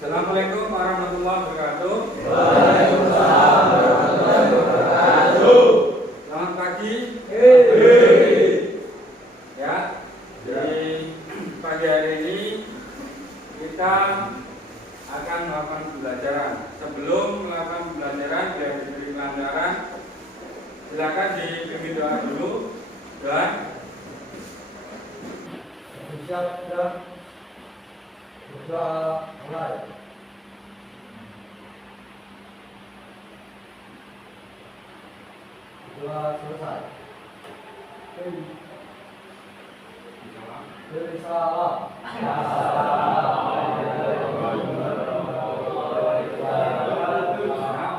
Assalamualaikum warahmatullahi wabarakatuh. Waalaikumsalam warahmatullahi wabarakatuh. Selamat pagi. Ya, di pagi hari ini kita akan melakukan pembelajaran. Sebelum melakukan pembelajaran, biar diberi pelajaran, silakan dipimpin doa dulu. Doa. Doa mulai. Doa selesai. Salam.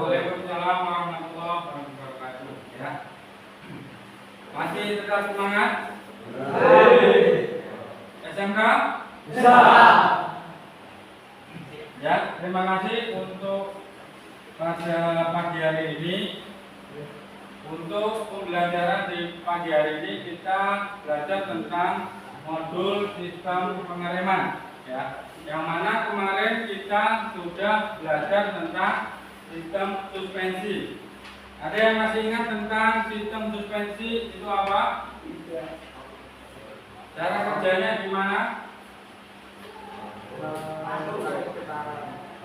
Waalaikumsalam warahmatullahi wabarakatuh. Ya. Masih tetap semangat? SMK? Bisa. Ya, terima kasih untuk pada pagi hari ini. Untuk pembelajaran di pagi hari ini kita belajar tentang modul sistem pengereman, ya. Yang mana kemarin kita sudah belajar tentang sistem suspensi. Ada yang masih ingat tentang sistem suspensi itu apa? Cara kerjanya gimana?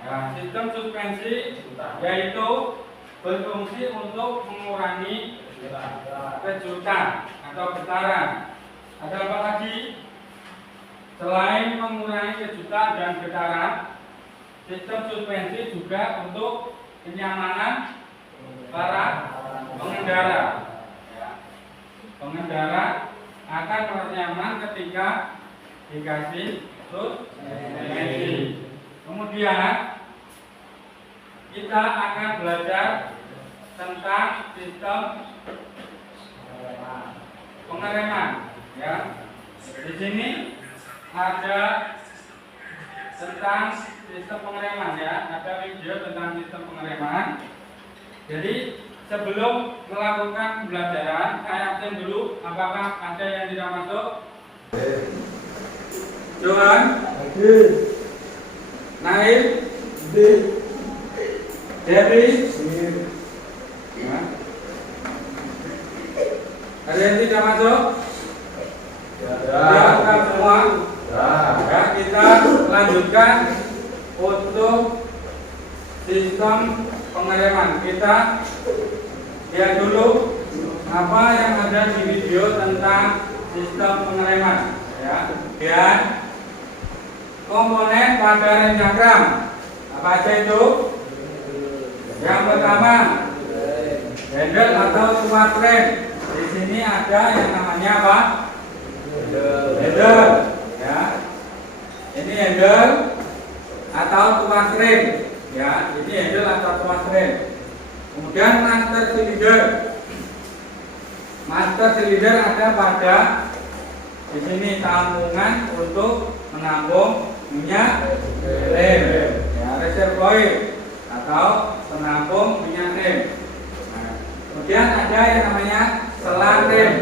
Ya, sistem suspensi yaitu berfungsi untuk mengurangi kejutan atau getaran. Ada apa lagi? Selain mengurangi kejutan dan getaran, sistem suspensi juga untuk kenyamanan para pengendara. Ya. Pengendara akan merasa nyaman ketika dikasih suspensi. Kemudian kita akan belajar tentang sistem pengereman. Ya, di sini ada tentang sistem pengereman, ya. Ada video tentang sistem pengereman. Jadi sebelum melakukan pembelajaran, saya absen dulu. Apakah ada yang tidak masuk? Johan, Nail, Devi, ya. Ada yang tidak masuk? Ya, semua. Ya, kita lanjutkan untuk sistem pengereman. Kita lihat dulu apa yang ada di video tentang sistem pengereman, ya. Dan komponen pada rem cakram apa aja itu? Yang pertama, handle atau tuas rem. Di sini ada yang namanya apa? Handle, ya. Ini handle atau tuas rem, ya. Ini handle atau tuas rem. Kemudian master cylinder. Master cylinder ada pada di sini tambungan untuk menampung minyak rem, ya, reservoir atau penampung minyak rem. Nah, kemudian ada yang namanya selang rem.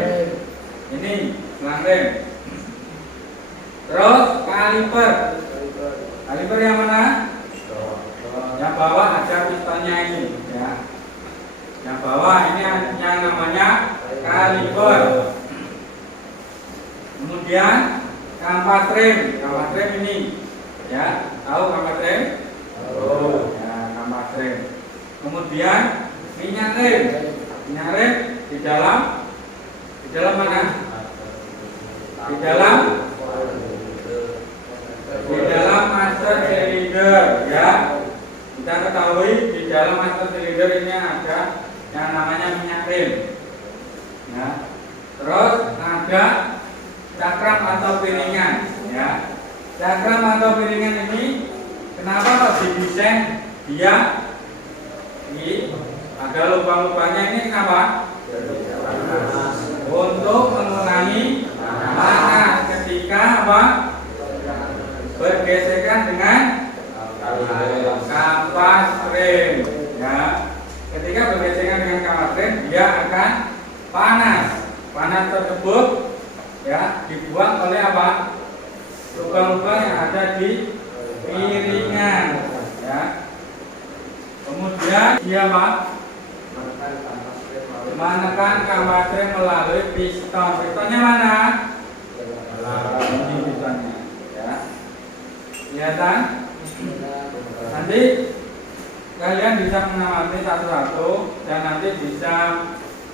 Ini selang rem. Terus kaliper. Kaliper yang mana? Yang bawah ada pistonnya ini, ya. Yang bawah ini yang namanya kaliper. Kemudian kampas rem. Kampas rem ini, ya. Tahu kampas rem? Ya, kampas rem. Kemudian minyak rem. Minyak rem di dalam mana? Di dalam master cylinder, ya. Kita ketahui di dalam master cylinder ini ada yang namanya minyak rem. Ya. Terus ada cakram atau piringan, ya. Cakram atau piringan ini kenapa kok didesain dia ada lubang-lubangnya ini kenapa? Untuk mengurangi panas ketika apa? Bergesekan dengan kampas rem, ya. Ketika bergesekan dengan kampas rem, dia akan panas. Panas tersebut, ya, dibuang oleh apa? Lubang-lubang yang ada di piringan. Kemudian dia apa? Menekan kampas rem melalui piston. Pistonnya mana? Ini pistonnya, ya. Kelihatan? Nanti kalian bisa mengamati satu-satu dan nanti bisa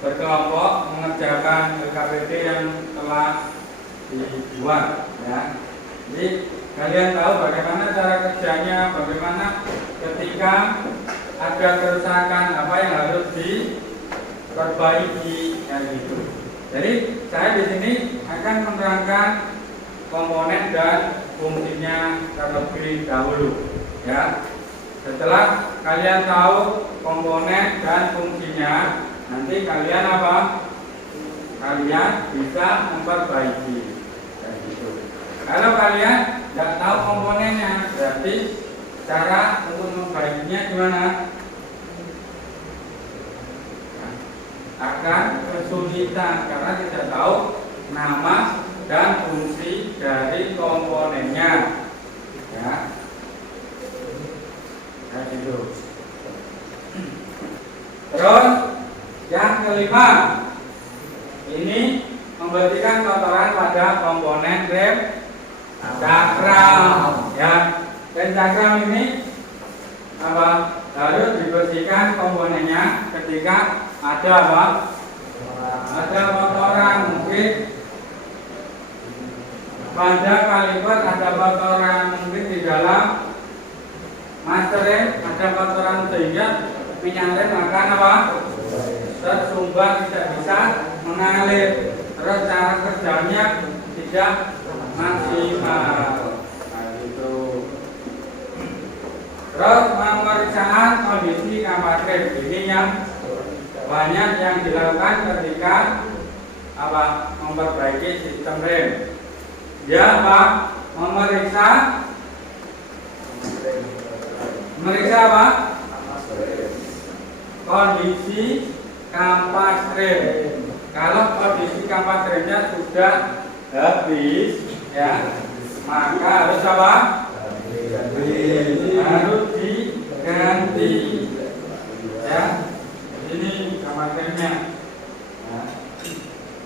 berkelompok mengerjakan LKPD yang telah dibuat, ya. Jadi kalian tahu bagaimana cara kerjanya, bagaimana ketika ada kerusakan apa yang harus diperbaiki, dan gitu. Jadi saya di sini akan menerangkan komponen dan fungsinya terlebih dahulu, ya. Setelah kalian tahu komponen dan fungsinya, nanti kalian apa? Kalian bisa memperbaiki, dan gitu. Kalau kalian tidak tahu komponennya, berarti cara untuk memperbaikinya gimana? Akan kesulitan karena tidak tahu nama dan fungsi dari komponennya, ya. Nah, gitu. Terus yang kelima, ini memberikan kotoran pada komponen rem cakram, ya. Rem cakram ini apa? Harus dibersihkan komponennya ketika ada apa? Ada kotoran, mungkin pada kaliper ada kotoran, mungkin di dalam master rem ada kotoran sehingga minyak rem akan apa? Tersumbat, tidak bisa mengalir. Terus cara kerjanya tidak maksimal. Nah, gitu. Terus pemeriksaan kondisi kampas rem ini yang banyak yang dilakukan ketika apa? Memperbaiki sistem rem. Dia apa? Memeriksa apa? Kondisi kampas rem. Kalau kondisi kampas remnya sudah habis, ya, maka harus apa? Harus diganti, ya. Ini kampas remnya. Nah,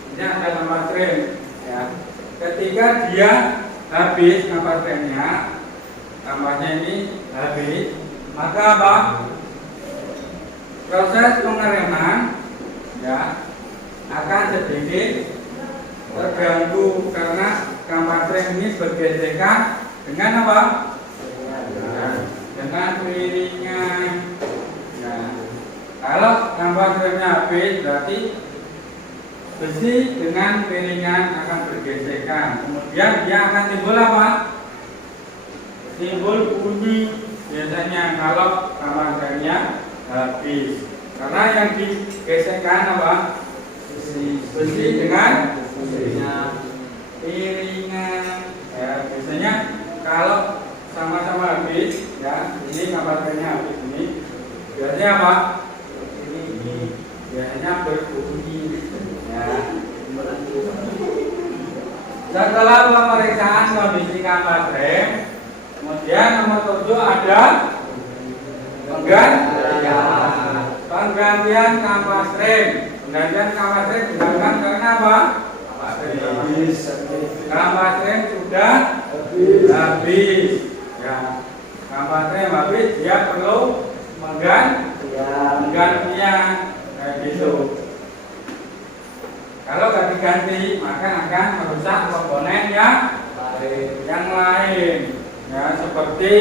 ini ada kampas rem, ya. Ketika dia habis kampas remnya, kampasnya ini habis, maka apa? Proses pengereman, ya, akan sedikit terganggu karena kampas rem ini bergesekan dengan apa? Dengan piringan. Nah, kalau kampas remnya habis, berarti besi dengan piringan akan bergesekan. Kemudian dia akan timbul apa? Timbul bunyi biasanya kalau kampas remnya habis, karena yang digesekkan apa? Besi dengan piringan, ya. Biasanya kalau sama-sama habis, ya, ini kampas remnya habis ini, biasanya apa? Ini biasanya berbunyi, ya. Setelah pemeriksaan kondisi kampas rem, kemudian nomor 7 ada penggantian kampas rem. Penggantian kampas rem dilakukan karena apa? Kampas rem sudah habis, ya. Kampas rem habis, dia perlu penggantian, kayak gitu. Kalau nggak diganti, maka akan merusak komponen yang lain, ya, seperti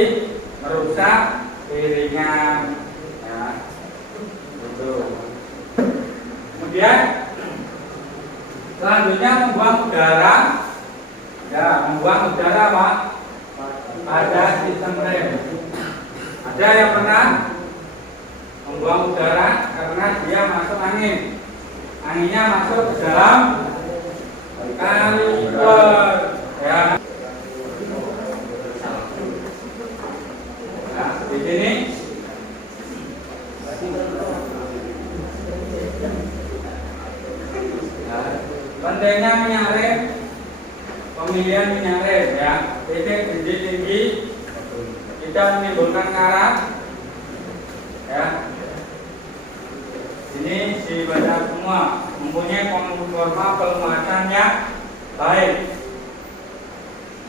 merusak piringan, ya, gitu. Kemudian selanjutnya membuang udara, ya, membuang udara apa? Pada sistem rem. Ada yang pernah membuang udara karena dia masuk angin, anginnya masuk ke dalam kaliper, ya. Nah, di sini pentingnya minyak rem, pemilihan minyak rem, ya. Titik tinggi tidak menimbulkan karat, ya. Ini dibaca semua, mempunyai forma pelumatan yang baik.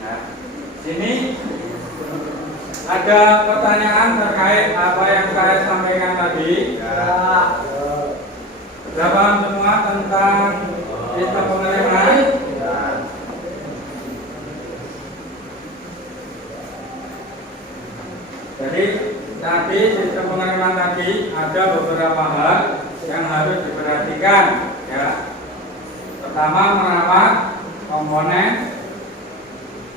Nah, sini ada pertanyaan terkait apa yang saya sampaikan tadi. Ya. Sudah paham semua tentang sistem pengereman? Jadi tadi sistem pengereman tadi ada beberapa hal yang harus diperhatikan, ya. Pertama, merawat komponen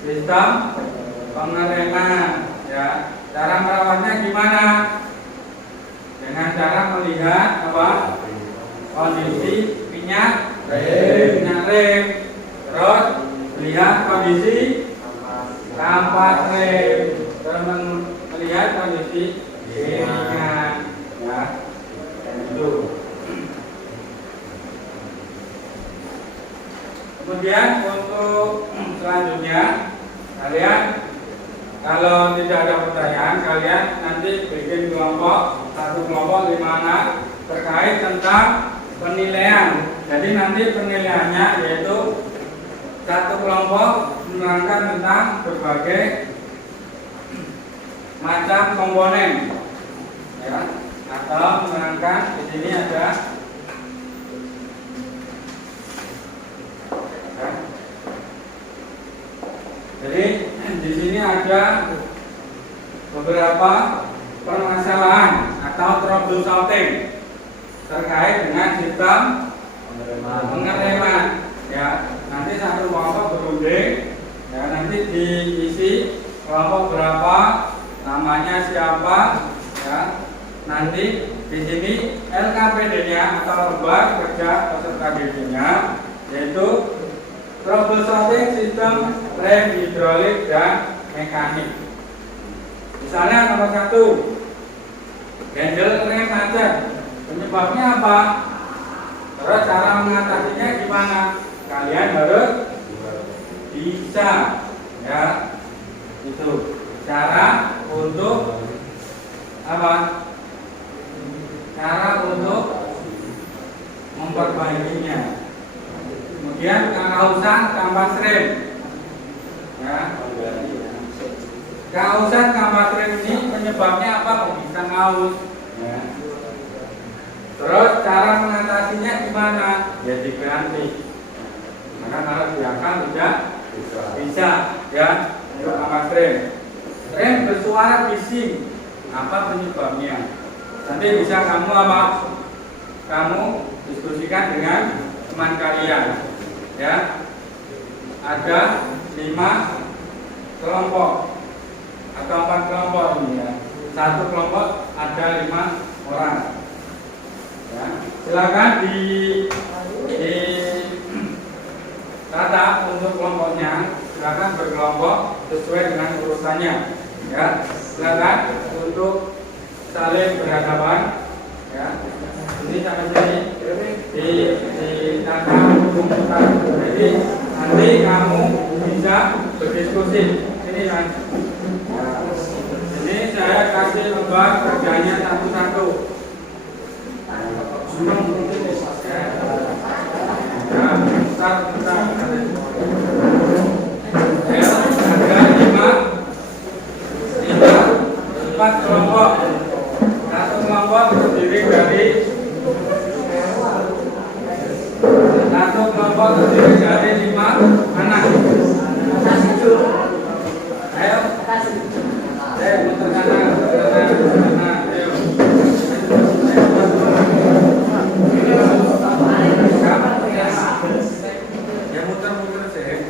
sistem pengereman, ya. Cara merawatnya gimana? Dengan cara melihat apa? Kondisi minyak rem, terus lihat kondisi kampas rem, terus melihat kondisi minyak, ya. Itu. Kemudian untuk selanjutnya kalian kalau tidak ada pertanyaan, kalian nanti bikin kelompok, satu kelompok 5 anak terkait tentang penilaian. Jadi nanti penilaiannya yaitu satu kelompok menerangkan tentang berbagai macam komponen, ya, atau menerangkan di sini ada, ya. Jadi di sini ada beberapa permasalahan atau troubleshooting terkait dengan sistem pengereman, ya. Nanti satu kelompok berunding, ya, nanti diisi kelompok berapa, namanya siapa, ya. Nanti di sini LKPD-nya atau lembar kerja peserta didinya yaitu troubleshooting sistem rem hidrolik dan mekanik. Misalnya nomor 1, handle rem macet. Penyebabnya apa? Terus cara mengatasinya gimana? Kalian harus bisa, ya. Itu cara untuk apa? Cara untuk memperbaikinya. Kemudian kehausan kampas rem, ya. Kehausan kampas rem ini penyebabnya apa? Kok bisa ngaus, ya. Terus cara mengatasinya gimana? Ya diganti. Maka kalau diangkat tidak bisa, ya. Untuk kampas rem. Rem bersuara bising. Apa penyebabnya? Nanti bisa kamu apa? Kamu diskusikan dengan teman kalian, ya. Ada 5 kelompok atau 4 kelompok ini, ya. Satu kelompok ada 5 orang, ya. Silakan di tata untuk kelompoknya. Silakan berkelompok sesuai dengan urusannya, ya. Silakan untuk saling berhadapan, ya. Ini sampai sini di tata komputer. Jadi nanti kamu bisa berdiskusi. Ini kan. Ini saya kasih lembar kerjanya satu-satu. Ya, bentar. Ada 4 kelompok. Satu kelompok terdiri dari 5 anak. Ayo, muter kanan. Ayo. Ya muter sih.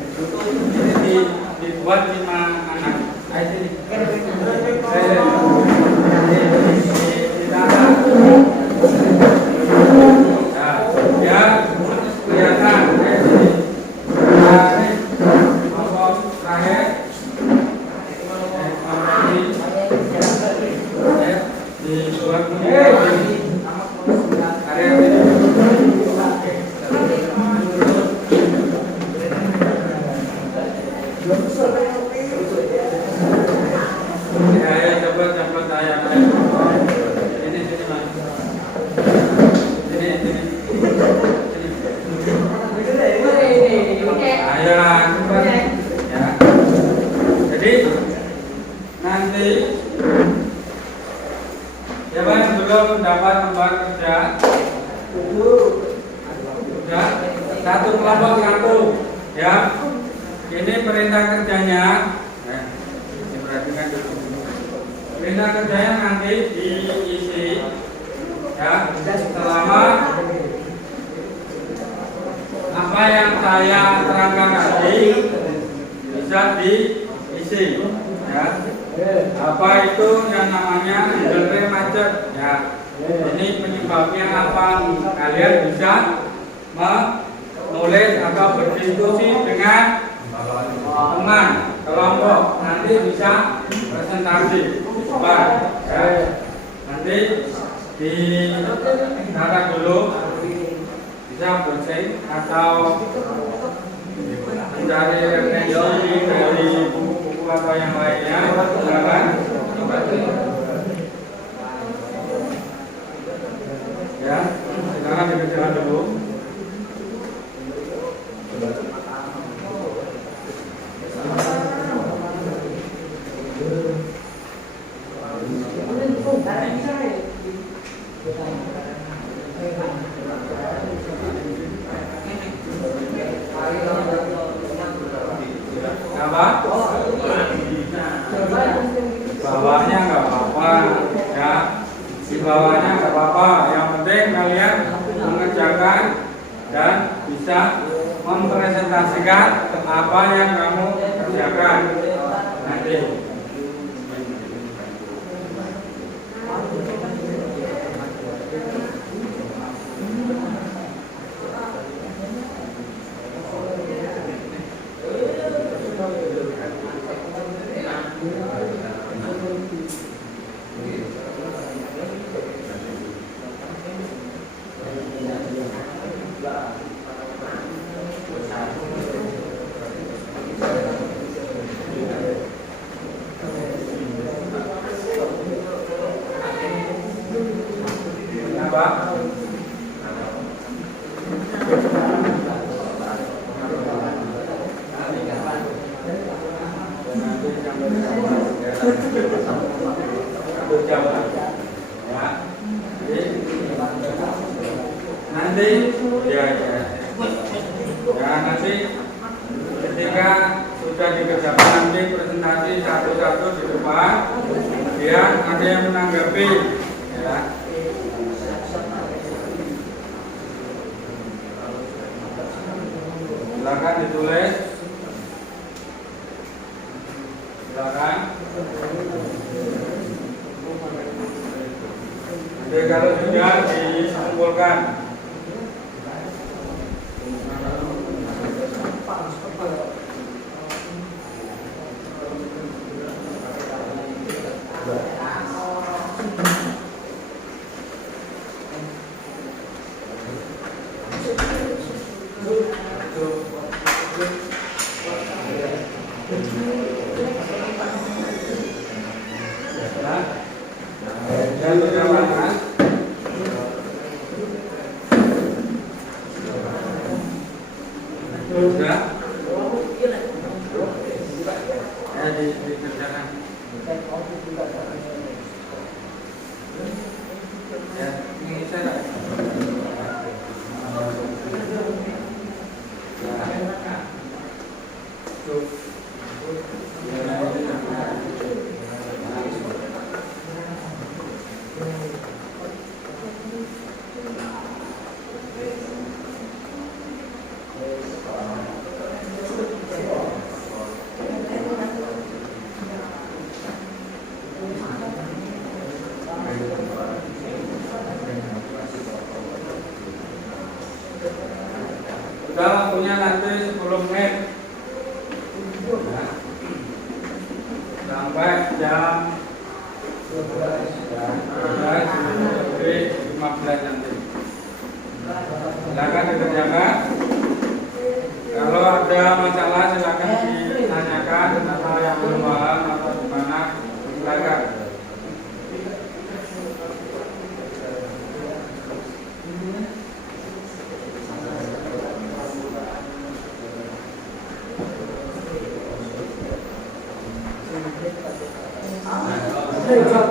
Ini dibuat 5 anak. Ayo sini. Ya, kelihatan. Terakhir. Dibuat cepet ayam. Ini nanti siapa yang belum mendapat lembar kerja? Sudah satu kelompok satu ya. Ini perintah kerjanya. Diperhatikan dulu. Perintah kerjanya nanti diisi ya selama apa yang saya terangkan tadi bisa diisi ya. Apa itu yang namanya handle macet ya. Ini penyebabnya apa? Kalian bisa menulis atau berdiskusi dengan teman kelompok, nanti bisa presentasi coba ya. Nanti ditata dulu, bisa browsing atau mencari referensi dari buku-buku atau yang lainnya. Silakan ya, silakan dikerjakan dulu. Apa? Bawahnya nggak apa-apa ya, di bawahnya nggak apa-apa. Yang penting kalian mengerjakan dan bisa mempresentasikan apa yang kamu kerjakan nanti. Kenapa? Nanti ya nanti ketika sudah dikerjakan nanti presentasi satu-satu di depan, kemudian ada yang menanggapi ya. Silakan ditulis. Silakan. Jadi kalau sudah dikumpulkan. Sudah? Dikerjakan. Ya, ini saya. Sudah waktunya nanti 10 menit ya. Sampai jam 15 nanti. Silakan dikerjakan. Kalau ada masalah silakan ditanyakan atau yang belum paham atau gimana silakan. Sudah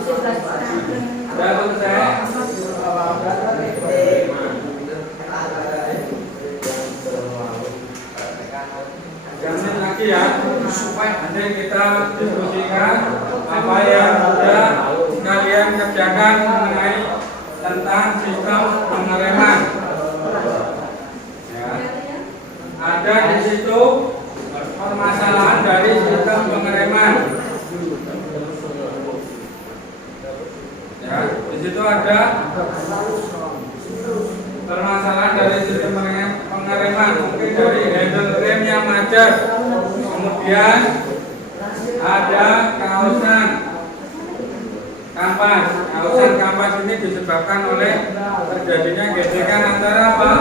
selesai. Jangan lagi ya, nanti kita diskusikan apa yang sudah kalian kerjakan mengenai tentang sistem pengereman. Ya. Ada di situ permasalahan dari sistem pengereman. Ya, di situ ada permasalahan dari sistem pengereman, mungkin dari handle rem yang macet, kemudian ada kausan kampas ini disebabkan oleh terjadinya gesekan antara apa?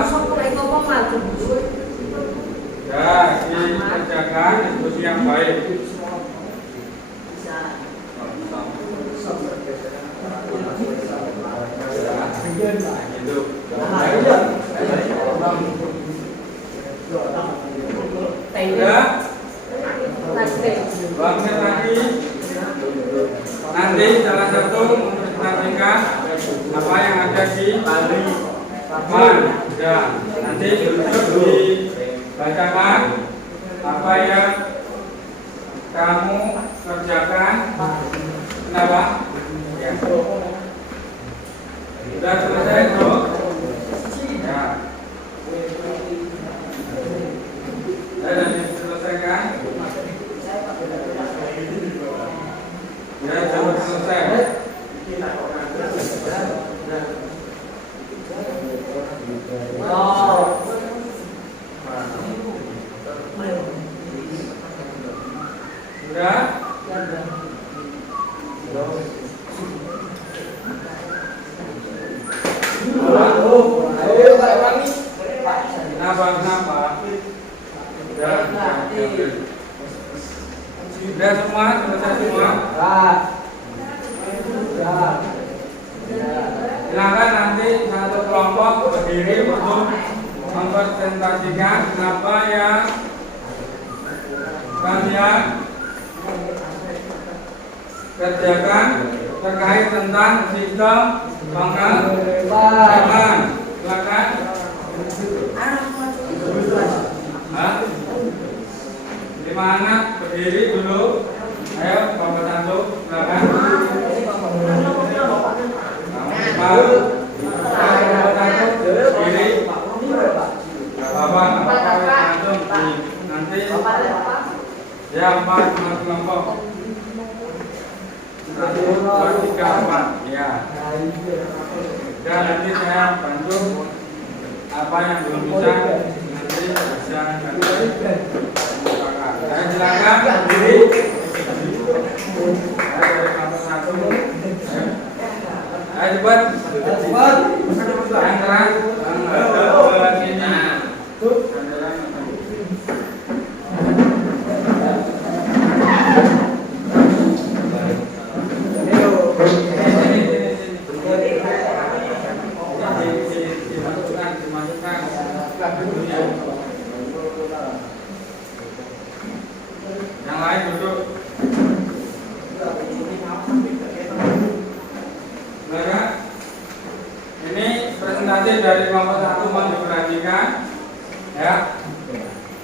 Ya, dikerjakan diskusi yang baik. Gitu. Sudah? Bangkit lagi. Nanti salah satu mempresentasikan apa yang ada di papan. Ya, nanti dibacakan apa yang kamu kerjakan. Kenapa? Ya. Sudah selesai, bro? Ya. Sudah diselesaikan? Ya, sudah selesai. Sudah? Kenapa? Sudah semua? Selesai semua? Silakan nanti satu kelompok berdiri untuk mempresentasikan apa yang kalian kerjakan terkait tentang sistem pengereman. Silakan. Lima anak berdiri dulu. Ayo, Bapak Santo, silakan. Bapak langsung nanti ya 4 kelompok 1, 2, 3, 4 ya. Dan nanti saya bantu apa yang belum bisa nanti bisa saya silakan berdiri. Dari kelompok 1. Ayo cepat. Yang keras. Sini. Yang lain duduk. Baiklah. Ini presentasi dari kelompok 1 mohon diperhatikan. Ya.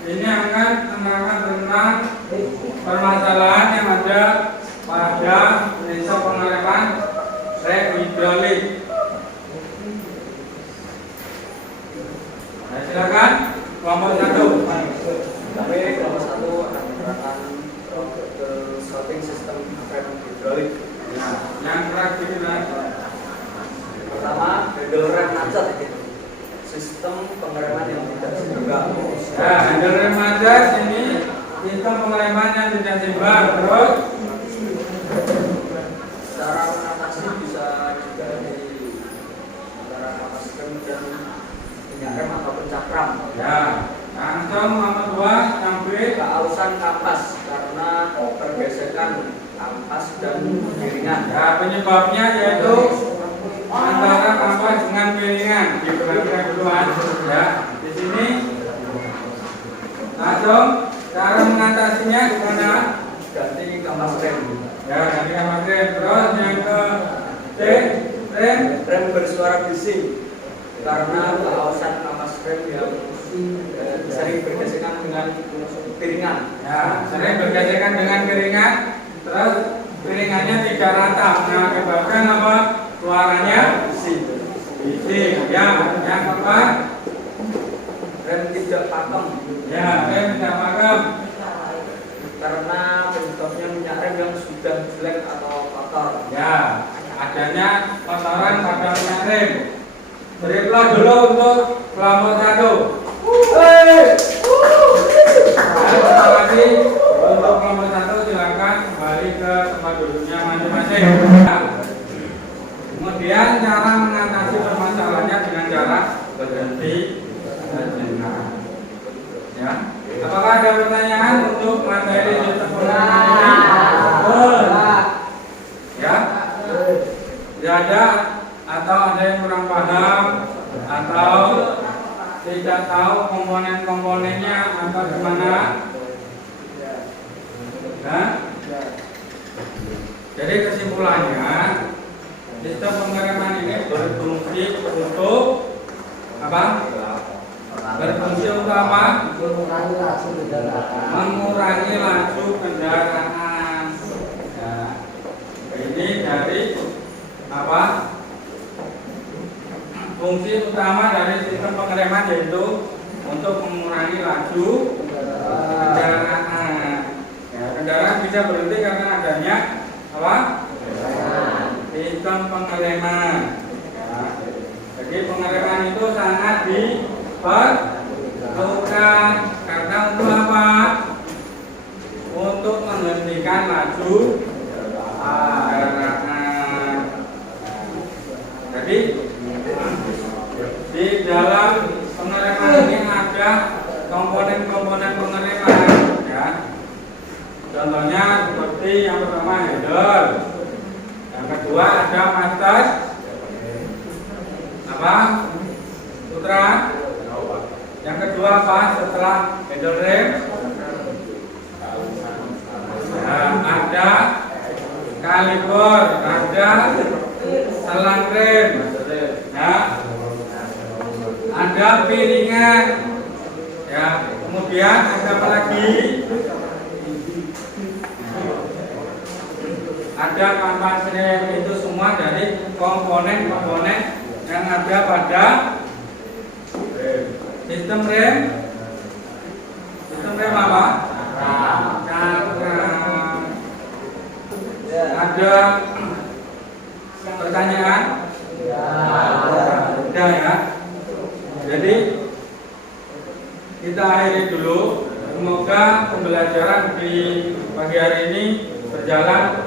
Ini akan menerangkan tentang permasalahan yang ada pada sistem pengereman rem hidrolik. Nah, silakan kelompok 1. Kami kelompok 1 akan menerangkan sorting sistem rem hidrolik. Nah, yang keras ini lah. Pertama, handle rem macet. Sistem pengereman yang tidak seimbang. Ya, handle rem macet ini sistem pengereman yang tidak seimbang. Terus Cara mengatasi bisa dari antara napas rem dan minyak rem ataupun cakram. ya, langsung nomor 2 sampai Keausan kampas karena pergesekan kampas dan piringan. ya, penyebabnya yaitu antara kampas dengan piringan. Diperhatikan duluan ya. Di sini langsung cara mengatasinya gimana? Ganti kampas kondisi karena kehausan Mas Rem yang sering bergesekan dengan piringan. Ya, sering bergesekan dengan piringan, terus piringannya tidak rata, mengakibatkan apa? Suaranya bising. Ya, yang keempat, Rem tidak pakem. ya, rem tidak pakem. Karena penyebabnya minyak rem yang sudah jelek atau kotor. Ya, adanya kotoran pada minyak rem. Berilah dulu untuk kelompok 1. Terima kasih. Untuk kelompok 1 silakan kembali ke tempat duduknya masing-masing. Kemudian cara mengatasi permasalahannya dengan cara berhenti sejenak. Ya. Apakah ada pertanyaan untuk materi sistem pengereman ini? Ya. Tidak ada atau ada yang kurang paham atau tidak tahu komponen-komponennya atau gimana? Nah, jadi kesimpulannya sistem pengereman ini berfungsi untuk apa? Berfungsi untuk apa? Mengurangi laju kendaraan. Mengurangi laju kendaraan. Ya. Ini dari apa? Fungsi utama dari sistem pengereman yaitu untuk mengurangi laju kendaraan. Ya, kendaraan bisa berhenti karena adanya apa? Sistem pengereman. Ya. Jadi pengereman itu sangat diperlukan karena untuk apa? Untuk menghentikan laju kendaraan. Jadi di dalam pengereman ini ada komponen-komponen pengereman, ya. Contohnya seperti yang pertama handle, yang kedua ada master, apa? Putra. Yang kedua apa? Setelah handle rem, ada kaliper, ada selang rem, ya. Ada piringan, ya. Kemudian ada apa lagi? Ada kampas rem. Itu semua dari komponen-komponen yang ada pada sistem rem. Sistem rem apa? Cakram. Ada pertanyaan? Ada ya. Jadi kita akhiri dulu. Semoga pembelajaran di pagi hari ini berjalan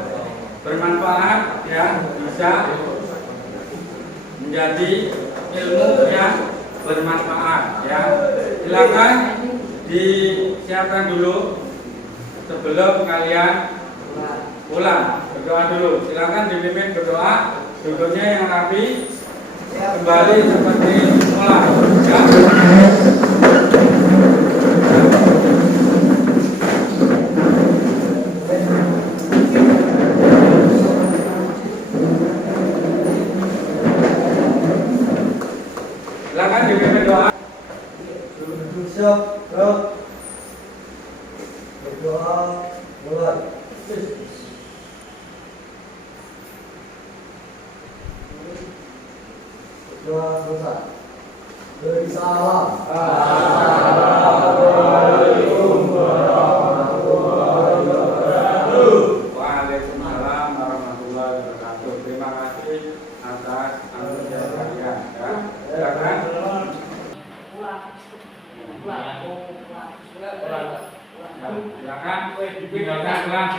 bermanfaat, ya, bisa menjadi ilmu yang bermanfaat, ya. Silakan disiapkan dulu sebelum kalian pulang. Berdoa dulu. Silakan dipimpin berdoa. Duduknya yang rapi, kembali seperti semula, ya. Silakan dipimpin doa. Siap, gerak. Berdoa, mulai. Berdoa selesai. Beri salam. Assalamualaikum warahmatullahi wabarakatuh. Waalaikumsalam warahmatullahi wabarakatuh. Terima kasih atas antusias kalian, ya. Silakan. Silakan tinggalkan kelas.